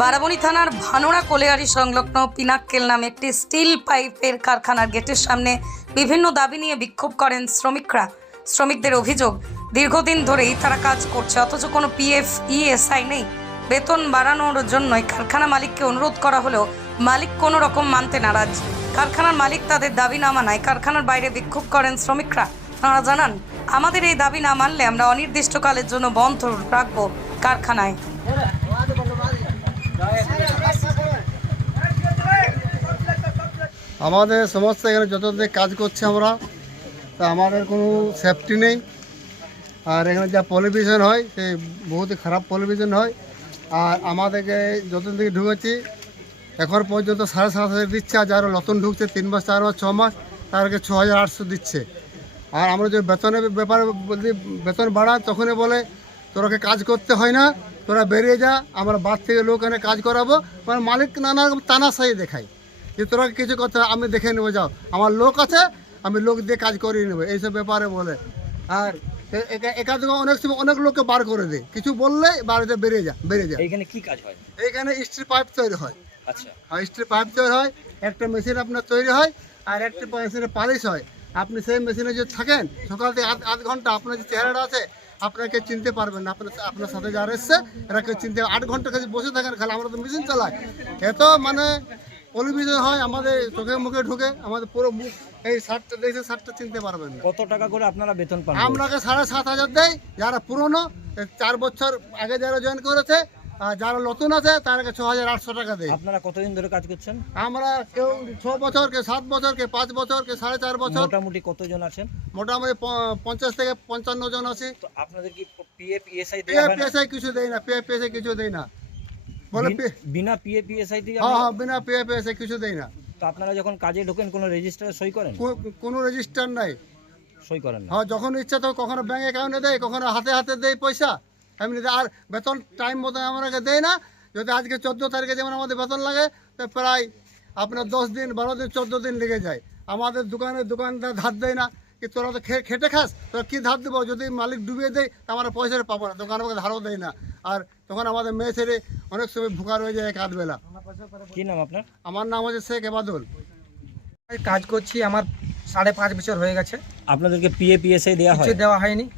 বারাবণী থানার ভানোড়া কোলেয়ারি সংলগ্ন পিনাক্কেল নামে একটি স্টিল পাইপের কারখানার গেটের সামনে বিভিন্ন দাবি নিয়ে বিক্ষোভ করেন শ্রমিকরা। শ্রমিকদের অভিযোগ, দীর্ঘদিন ধরেই তারা কাজ করছে, অথচ কোনো পিএফ, ইএসআই নেই। বেতন বাড়ানোর জন্যই কারখানা মালিককে অনুরোধ করা হলেও মালিক কোনো রকম মানতে নারাজ। কারখানার মালিক তাদের দাবি না মানায় কারখানার বাইরে বিক্ষোভ করেন শ্রমিকরা। তাঁরা জানান, আমাদের এই দাবি না মানলে আমরা অনির্দিষ্টকালের জন্য বন্ধ রাখব কারখানায়। আমাদের সমস্ত এখানে যত কাজ করছি আমরা, তা আমাদের কোনো সেফটি নেই। আর এখানে যা পলিউশন হয়, সে বহুত খারাপ পলিউশন হয়। আর আমাদেরকে যত দিকে ঢুকেছি, এখন পর্যন্ত সাড়ে সাত হাজার দিচ্ছে, আর যারা নতুন ঢুকছে, তিন মাস, চার মাস, ছ মাস, তাদেরকে ছ হাজার আটশো দিচ্ছে। আর আমরা যে বেতনের ব্যাপারে বেতন বাড়ায়, তখনই বলে, তোরাকে কাজ করতে হয় না। তোরা বেরিয়ে যা আমরা বাদ থেকে লোক এনে কাজ করাবো। মানে মালিক নানা রকম তানাশাই দেখায়। যে তোরা কিছু কথা আমি দেখে নেব যাও। আমার লোক আছে আমি লোক দিয়ে কাজ করিয়ে নেব। এইসব ব্যাপারে বলে। আর একা- একাধিক অনেক সময় অনেক লোককে বার করে দেয়। কিছু বললে বাড়িতে বেরিয়ে যা বেরিয়ে যা। এইখানে কি কাজ হয়? এইখানে স্ট্রি পাইপ তৈরি হয়। আচ্ছা। স্ট্রি পাইপ তৈরি হয় একটা মেশিন আপনার তৈরি হয় আর একটা মেশিনে পালিশ হয়। আপনি সেই মেশিনে যদি থাকেন সকাল থেকে আধ আধ ঘণ্টা আপনার যে চেহারাটা আছে আপনাকে চিনতে পারবেন না আপনার আপনার সাথে যারা এসছে এরা কেউ চিনতে আট ঘণ্টা কাছে বসে থাকেন খালি আমরা তো মেশিন চালাই এত মানে পলিভিশন হয় আমাদের চোখে মুখে ঢুকে আমাদের পুরো মুখ এই শার্টটা দেখে শার্টটা চিনতে পারবেন না। কত টাকা করে আপনারা বেতন পান আপনাকে সাড়ে সাত হাজার দেয় যারা পুরনো চার বছর আগে যারা জয়েন করেছে আর যারা নতুন আছে তাদেরকে ছ হাজার আটশো টাকা দেয় আপনারা কতদিন ধরে কাজ করছেন? আমরা কেউ ছ বছর কে সাত বছর কে পাঁচ বছর কে সাড়ে চার বছর। মোটামুটি কতজন আছেন? মোটামুটি পঞ্চাশ থেকে পঞ্চান্ন জন আছি। তো আপনাদের কি পিএফ ইএসআই পিএফ কিছু দেয় না? পিএফ কিছু দেয় না বলে বিনা পিএফ ইএসআই দিয়ে হ্যাঁ হ্যাঁ? বিনা পিএফ কিছু দেয় না। তো আপনারা যখন কাজে ঢোকেন কোনো রেজিস্টারে সই করেন? কোনো রেজিস্টার নাই। সই করেন হ্যাঁ যখন ইচ্ছা তো কখনো ব্যাঙ্ক অ্যাকাউন্টে দেয় কখনো হাতে হাতে দেয় পয়সা। এমনি আর বেতন টাইম মতো আমাকে দেয় না। যদি আজকে চোদ্দ তারিখে যেমন আমাদের বেতন লাগে তো প্রায় আপনার দশ দিন বারো দিন চোদ্দ দিন লেগে যায়। আমাদের দোকানে দোকানদার ধার দেয় না কি তোরা তো খে- খেটে খাস? তোরা কী ধার দেবো? যদি মালিক ডুবিয়ে দেয় তা আমরা পয়সাটা পাবো না। দোকান আমাকে ধারও দেয় না। আর তখন আমাদের মেয়ে ছেড়ে অনেক সময় ভুকা রয়ে যায় এক বেলা। কি নাম আপনার? আমার নাম হচ্ছে শেখ এবাদুল। কাজ করছি আমার সাড়ে পাঁচ বছর হয়ে গেছে। আপনাদেরকে পিএফ ইএসআই দেওয়া হয়? দেওয়া হয়নি।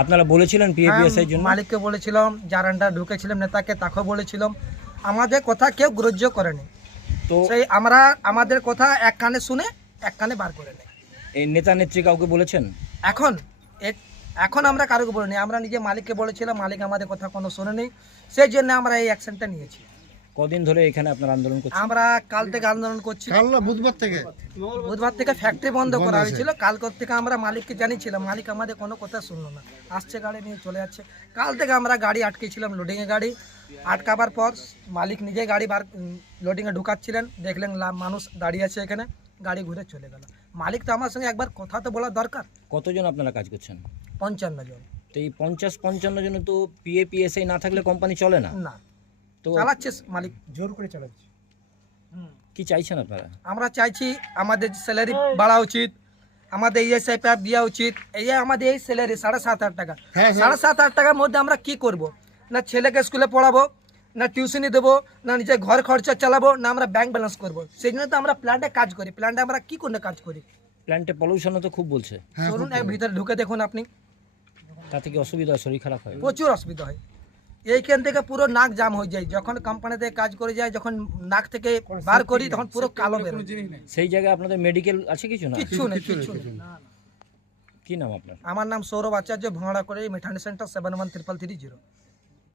আপনারা বলেছিলেন পিএফ হ্যাঁ, জন্য? মালিককে বলেছিলাম যার আন্ডার ঢুকেছিলাম নেতাকে তাকেও বলেছিলাম। আমাদের কথা কেউ গ্রাহ্য করেনি। তো সেই আমরা আমাদের কথা এক কানে শুনে এক কানে বার করে নেই। এই নেতা নেত্রী কাউকে বলেছেন? এখন এখন আমরা কারোকে বলিনি। আমরা নিজে মালিককে বলেছিলাম মালিক আমাদের কথা কোনো শোনেনি। সেই জন্য আমরা এই অ্যাকশনটা নিয়েছি। কদিন ধরে এখানে আপনারা আন্দোলন করছেন? আমরা কাল থেকে আন্দোলন করছি। কাল না বুধবার থেকে? বুধবার থেকে ফ্যাক্টরি বন্ধ করা হয়েছিল। কাল থেকে আমরা মালিককে জানিয়েছিলাম মালিক আমাদের কোনো কথা শুনলো না। আসছে গাড়ি নিয়ে চলে যাচ্ছে। কাল থেকে আমরা গাড়ি আটকেছিলাম লোডিংয়ে গাড়ি। আটকাবার পর মালিক নিজে গাড়ি বার লোডিংয়ে ঢুকাচ্ছিলেন। দেখলেন মানুষ দাঁড়িয়ে আছে এখানে গাড়ি ঘুরে চলে গেল। মালিক তো আমার সঙ্গে একবার কথা তো বলা দরকার। কতজন আপনারা কাজ করছেন? পঞ্চান্ন জন। তো এই পঞ্চাশ পঞ্চান্ন জন তো ইএসআই না থাকলে কোম্পানি চলে না? না। তো চালাচ্ছে মালিক। জোর করে চালাচ্ছে। কি চাইছেন আপনারা? আমরা চাইছি আমাদের স্যালারি বাড়া উচিত আমাদের ইএসআই প্যাপ দেওয়া উচিত। এই আমাদের এই স্যালারি সাড়ে সাত হাজার টাকা। হ্যাঁ, হ্যাঁ। সাড়ে সাত হাজার টাকার মধ্যে আমরা কি করব? না ছেলেকে স্কুলে পড়াবো না টিউশনি দেবো না নিজের ঘর খরচা চালাবো না আমরা ব্যাংক ব্যালেন্স করব। সেই জন্য তো আমরা প্ল্যান্টে কাজ করি। প্ল্যান্টে আমরা কি করে কাজ করি? প্ল্যান্টে পলিউশনও তো খুব বলছে। চলুন ভিতরে ঢুকে দেখুন আপনি। তা থেকে অসুবিধা হয়? শরীর খারাপ হয়? প্রচুর অসুবিধা হয়। এইখান থেকে পুরো নাক জাম হয়ে যায়। যখন কোম্পানিতে কাজ করে যায় যখন নাক থেকে বার করি তখন পুরো কালো বের সেই জায়গায় আপনাদের মেডিকেল আছে কিছু না? কিছু না কিছু না কি নাম আপনার? আমার নাম সৌরভ আচার্য ভাঙড়া করে মিঠানি centre seven one triple three zero